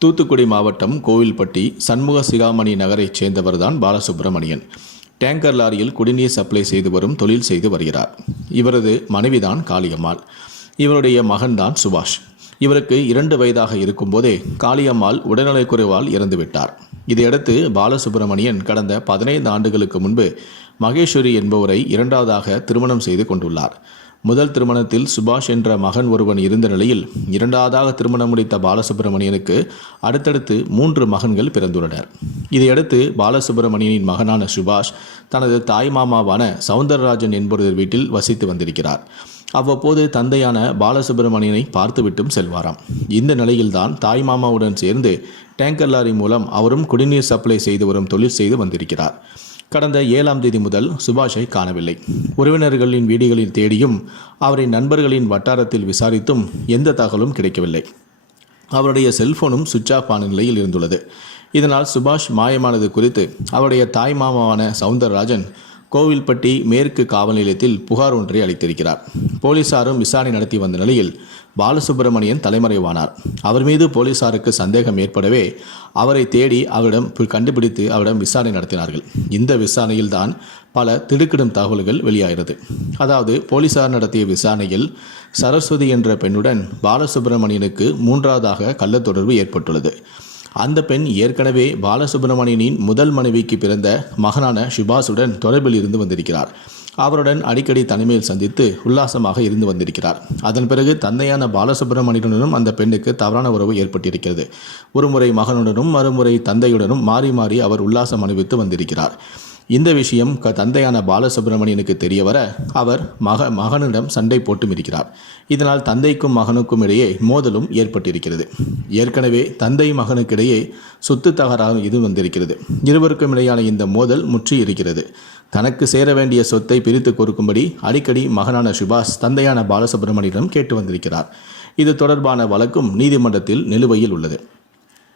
தூத்துக்குடி மாவட்டம் கோவில்பட்டி சண்முக சிகாமணி நகரைச் சேர்ந்தவர்தான் பாலசுப்பிரமணியன் டேங்கர் லாரியில் குடிநீர் சப்ளை செய்து வரும் தொழில் செய்து வருகிறார். இவரது மனைவிதான் காளியம்மாள். இவருடைய மகன்தான் சுபாஷ். இவருக்கு இரண்டு வயதாக இருக்கும்போதே காளியம்மாள் உடல்நலக்குறைவால் இறந்துவிட்டார். இதையடுத்து பாலசுப்பிரமணியன் கடந்த பதினைந்து ஆண்டுகளுக்கு முன்பு மகேஸ்வரி என்பவரை இரண்டாவதாக திருமணம் செய்து கொண்டுள்ளார். முதல் திருமணத்தில் சுபாஷ் என்ற மகன் ஒருவன் இருந்த நிலையில் இரண்டாவதாக திருமணம் முடித்த பாலசுப்பிரமணியனுக்கு அடுத்தடுத்து மூன்று மகன்கள் பிறந்துள்ளனர். இதையடுத்து பாலசுப்பிரமணியனின் மகனான சுபாஷ் தனது தாய் மாமாவான சவுந்தரராஜன் என்பவரது வீட்டில் வசித்து வந்திருக்கிறார். அவ்வப்போது தந்தையான பாலசுப்பிரமணியனை பார்த்துவிட்டும் செல்வாராம். இந்த நிலையில்தான் தாய் மாமாவுடன் சேர்ந்து டேங்கர் லாரி மூலம் அவரும் குடிநீர் சப்ளை செய்து வரும் தொழில் செய்து வந்திருக்கிறார். கடந்த ஏழாம் தேதி முதல் சுபாஷை காணவில்லை. உறவினர்களின் வீடுகளில் தேடியும் அவரின் நண்பர்களின் வட்டாரத்தில் விசாரித்தும் எந்த தகவலும் கிடைக்கவில்லை. அவருடைய செல்போனும் சுவிட்ச் ஆஃப் ஆன நிலையில் இருந்துள்ளது. இதனால் சுபாஷ் மாயமானது குறித்து அவருடைய தாய் மாமாவான சவுந்தரராஜன் கோவில்பட்டி மேற்கு காவல் நிலையத்தில் புகார் ஒன்றை அளித்திருக்கிறார். போலீசாரும் விசாரணை நடத்தி வந்த நிலையில் பாலசுப்பிரமணியன் தலைமறைவானார். அவர் மீது போலீசாருக்கு சந்தேகம் ஏற்படவே அவரை தேடி அவரிடம் கண்டுபிடித்து அவரிடம் விசாரணை நடத்தினார்கள். இந்த விசாரணையில்தான் பல திடுக்கிடும் தகவல்கள் வெளியாகிறது. அதாவது போலீசார் நடத்திய விசாரணையில் சரஸ்வதி என்ற பெண்ணுடன் பாலசுப்பிரமணியனுக்கு மூன்றாவதாக கள்ள தொடர்பு ஏற்பட்டுள்ளது. அந்த பெண் ஏற்கனவே பாலசுப்பிரமணியனின் முதல் மனைவிக்கு பிறந்த மகனான சுபாஷுடன் தொடர்பில் இருந்து வந்திருக்கிறார். அவருடன் அடிக்கடி தனிமையில் சந்தித்து உல்லாசமாக இருந்து வந்திருக்கிறார். அதன் பிறகு தந்தையான பாலசுப்பிரமணியனுடனும் அந்த பெண்ணுக்கு தவறான உறவு ஏற்பட்டிருக்கிறது. ஒருமுறை மகனுடனும் மறுமுறை தந்தையுடனும் மாறி மாறி அவர் உல்லாசம் அனுபவித்து வந்திருக்கிறார். இந்த விஷயம் க தந்தையான பாலசுப்பிரமணியனுக்கு தெரிய வர அவர் மக மகனிடம் சண்டை போட்டும் இருக்கிறார். இதனால் தந்தைக்கும் மகனுக்கும் இடையே மோதலும் ஏற்பட்டிருக்கிறது. ஏற்கனவே தந்தை மகனுக்கிடையே சொத்து தகராறு இது வந்திருக்கிறது. இருவருக்கும் இடையான இந்த மோதல் முற்றி இருக்கிறது. தனக்கு சேர வேண்டிய சொத்தை பிரித்து கொடுக்கும்படி அடிக்கடி மகனான சுபாஷ் தந்தையான பாலசுப்பிரமணியனிடம் கேட்டு வந்திருக்கிறார். இது தொடர்பான வழக்கும் நீதிமன்றத்தில் நிலுவையில் உள்ளது.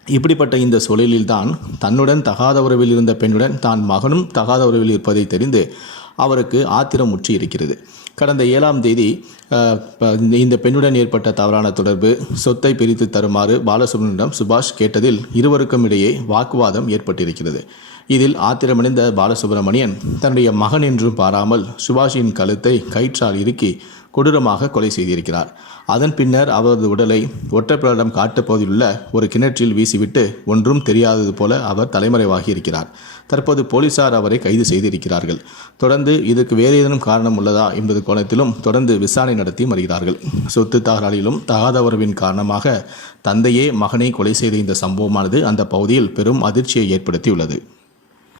இப்படிப்பட்ட இந்த சூழலில்தான் தன்னுடன் தகாத உறவில் இருந்த பெண்ணுடன் தான் மகனும் தகாத உறவில் இருப்பதை தெரிந்து அவருக்கு ஆத்திரம் முற்றி இருக்கிறது கடந்த ஏழாம் தேதி இந்த- இந்த பெண்ணுடன் ஏற்பட்ட தவறான தொடர்பு சொத்தை பிரித்து தருமாறு பாலசுப்ரமணியம் சுபாஷ் கேட்டதில் இருவருக்கும் இடையே வாக்குவாதம் ஏற்பட்டிருக்கிறது. இதில் ஆத்திரமடைந்த பாலசுப்ரமணியன் தன்னுடைய மகன் என்றும் பாராமல் சுபாஷின் கழுத்தை கயிற்றால் இறுக்கி கொடூரமாக கொலை செய்திருக்கிறார். அதன் பின்னர் அவரது உடலை ஒற்றப்பிரடம் காட்டுப்பகுதியிலுள்ள ஒரு கிணற்றில் வீசிவிட்டு ஒன்றும் தெரியாதது போல அவர் தலைமறைவாகி இருக்கிறார் தற்போது போலீசார் அவரை கைது செய்திருக்கிறார்கள். தொடர்ந்து இதுக்கு வேறு ஏதேனும் காரணம் உள்ளதா என்பது கோணத்திலும் தொடர்ந்து விசாரணை நடத்தி வருகிறார்கள். சொத்து தகராறிலும் தகாத உறவின் காரணமாக தந்தையே மகனை கொலை செய்த இந்த சம்பவமானது அந்த பகுதியில் பெரும் அதிர்ச்சியை ஏற்படுத்தியுள்ளது.